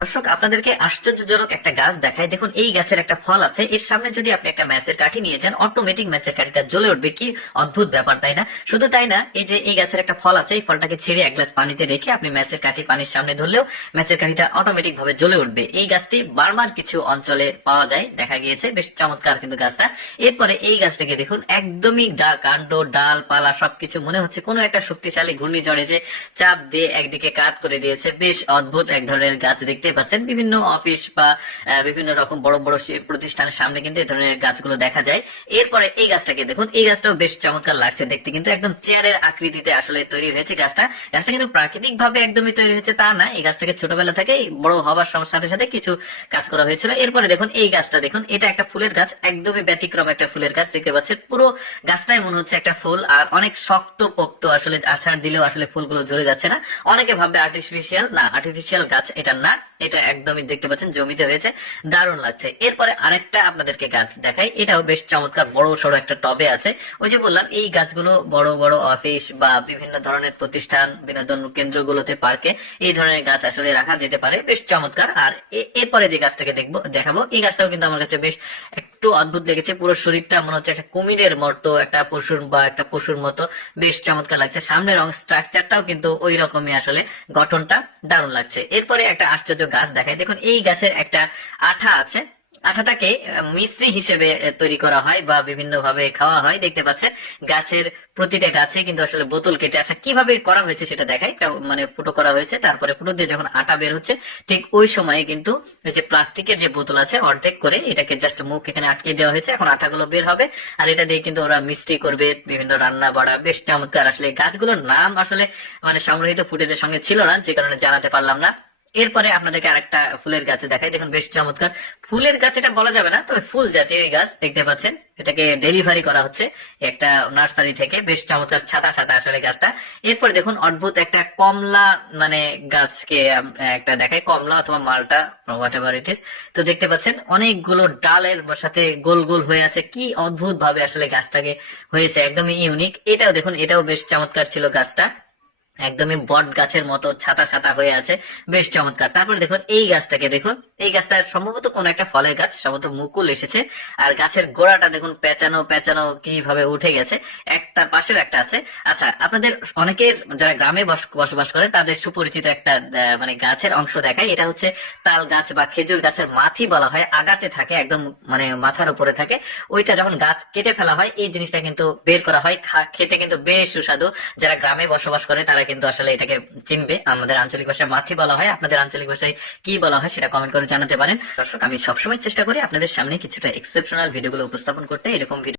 দর্শক আপনাদেরকে আশ্চর্যজনক একটা গাছ দেখায়। দেখুন এই গাছের একটা ফল আছে, এর সামনে যদি আপনি একটা ম্যাচের কাঠি নিয়ে যান অটোমেটিক ম্যাচের কাঠিটা জ্বলে উঠবে। কি অদ্ভুত ব্যাপার, তাই না? শুধু তাই না, এই যে এই গাছের একটা ফল আছে, এই ফলটাকে ছেড়ে এক গ্লাস পানিতে রেখে আপনি ম্যাচের কাঠি পানির সামনে ধরলেও ম্যাচের কাঠিটা অটোমেটিক ভাবে জ্বলে উঠবে। এই গাছটি বার্মার কিছু অঞ্চলে পাওয়া যায়, দেখা গিয়েছে। বেশ চমৎকার কিন্তু গাছটা। এরপরে এই গাছটাকে দেখুন, একদমই কাণ্ড ডাল পালা সবকিছু মনে হচ্ছে কোনো একটা শক্তিশালী ঘূর্ণিঝড় এসে চাপ দিয়ে একদিকে কাত করে দিয়েছে। বেশ অদ্ভুত এক ধরনের গাছ দেখতে পাচ্ছেন। বিভিন্ন অফিস বা বিভিন্ন রকম বড় বড় প্রতিষ্ঠানের সামনে কিন্তু এই ধরনের গাছগুলো দেখা যায়। এরপরে এই গাছটাকে দেখুন, এই গাছটাও বেশ চমৎকার লাগছে দেখতে, কিন্তু একদম চেয়ারের আকৃতিতে আসলে তৈরি হয়েছে গাছটা। গাছটা কিন্তু প্রাকৃতিক ভাবে একদমই তৈরি হয়েছে তা না, এই গাছটাকে ছোটবেলা থেকে বড় হবার সাথে সাথে কিছু কাজ করা হয়েছিল। এরপরে দেখুন এই গাছটা দেখুন, এটা একটা ফুলের গাছ, একদমই ব্যতিক্রম একটা ফুলের গাছ দেখতে পাচ্ছেন। পুরো গাছটাই মনে হচ্ছে একটা ফুল, আর অনেক শক্ত পোক্ত, আসলে আছাড় দিলেও আসলে ফুলগুলো ঝরে যাচ্ছে না। অনেকে ভাববে আর্টিফিশিয়াল, না আর্টিফিশিয়াল গাছ এটা না, এটা একদমই দেখতে পাচ্ছেন জমিতে হয়েছে, দারুণ লাগছে। এরপরে আরেকটা আপনাদেরকে গাছ দেখাই, এটাও বেশ চমৎকার, বড় সড়ো একটা টবে আছে। ওই যে বললাম এই গাছগুলো বড় বড় অফিস বা বিভিন্ন ধরনের প্রতিষ্ঠান, বিনোদন কেন্দ্রগুলোতে, পার্কে এই ধরনের গাছ আসলে রাখা যেতে পারে, বেশ চমৎকার। আর এরপরে যে গাছটাকে দেখাবো, এই গাছটাও কিন্তু আমার কাছে বেশ একটু অদ্ভুত লেগেছে। পুরো শরীরটা মনে হচ্ছে একটা কুমিরের মতো, একটা পশুর মতো, বেশ চমৎকার লাগছে। সামনের স্ট্রাকচারটাও কিন্তু ওই রকমই, আসলে গঠনটা দারুণ লাগছে। এরপরে একটা আশ্চর্য গাছ দেখায়, দেখুন এই গাছের একটা আঠা আছে, আঠাটাকে মিশ্রি হিসেবে তৈরি করা হয় বা বিভিন্ন ভাবে খাওয়া হয়। দেখতে পাচ্ছেন গাছের প্রতিটা গাছে কিন্তু আসলে বোতল কেটে, আচ্ছা কিভাবে করা হয়েছে সেটা দেখাই। একটা মানে ফুটো করা হয়েছে, তারপরে ফুটো দিয়ে যখন আটা বের হচ্ছে ঠিক ওই সময়ে কিন্তু ওই যে প্লাস্টিকের যে বোতল আছে অর্ধেক করে এটাকে জাস্ট মুখ এখানে আটকে দেওয়া হয়েছে, এখন আটাগুলো বের হবে আর এটা দিয়ে কিন্তু ওরা মিষ্টি করবে, বিভিন্ন রান্না বাড়া। বেশ চমৎকার। আসলে গাছগুলোর নাম আসলে মানে সংগ্রহিত ফুটেজের সঙ্গে ছিল না, যে কারণে জানাতে পারলাম না। এরপরে আপনাদেরকে আরেকটা ফুলের গাছে দেখাই, দেখুন বেশ চমৎকার। ফুলের গাছ এটা বলা যাবে না, তবে ফুল জাতীয় এই গাছ দেখতে পাচ্ছেন। এটাকে ডেলিভারি করা হচ্ছে একটা নার্সারি থেকে, বেশ চমৎকার, ছাতা ছাতা আসলে গাছটা। এরপরে দেখুন অদ্ভুত একটা কমলা মানে গাছকে একটা দেখাই, কমলা অথবা মালটা, হোয়াট এভার ইট ইজ। তো দেখতে পাচ্ছেন অনেকগুলো ডালের সাথে গোল গোল হয়ে আছে, কি অদ্ভুত ভাবে আসলে গাছটাকে হয়েছে, একদমই ইউনিক। এটাও দেখুন, এটাও বেশ চমৎকার ছিল গাছটা, একদমই বট গাছের মতো ছাতা ছাতা হয়ে আছে, বেশ চমৎকার। তারপরে দেখুন এই গাছটাকে দেখুন, এই গাছটা সম্ভবত কোন একটা ফলের গাছ, সম্ভবত মুকুল এসেছে। আর গাছের গোড়াটা দেখুন পেঁচানো পেঁচানো কিভাবে উঠে গেছে, তার পাশেও একটা আছে। আচ্ছা, আপনাদের অনেকের যারা গ্রামে বসবাস করে তাদের সুপরিচিত একটা মানে গাছের অংশ দেখায়। এটা হচ্ছে তাল গাছ বা খেজুর গাছের মাথি বলা হয়, আগাতে থাকে, একদম মানে মাথার উপরে থাকে। ওইটা যখন গাছ কেটে ফেলা হয় এই জিনিসটা কিন্তু বের করা হয়, খেতে কিন্তু বেশ সুস্বাদু। যারা গ্রামে বসবাস করে তারা কিন্তু আসলে এটাকে চিনবে। আমাদের আঞ্চলিক ভাষায় মাথি বলা হয়, আপনাদের আঞ্চলিক ভাষায় কি বলা হয় সেটা কমেন্ট করে জানাতে পারেন। দর্শক আমি সবসময় চেষ্টা করি আপনাদের সামনে কিছুটা এক্সেপশনাল ভিডিওগুলো উপস্থাপন করতে, এরকম ভিডিও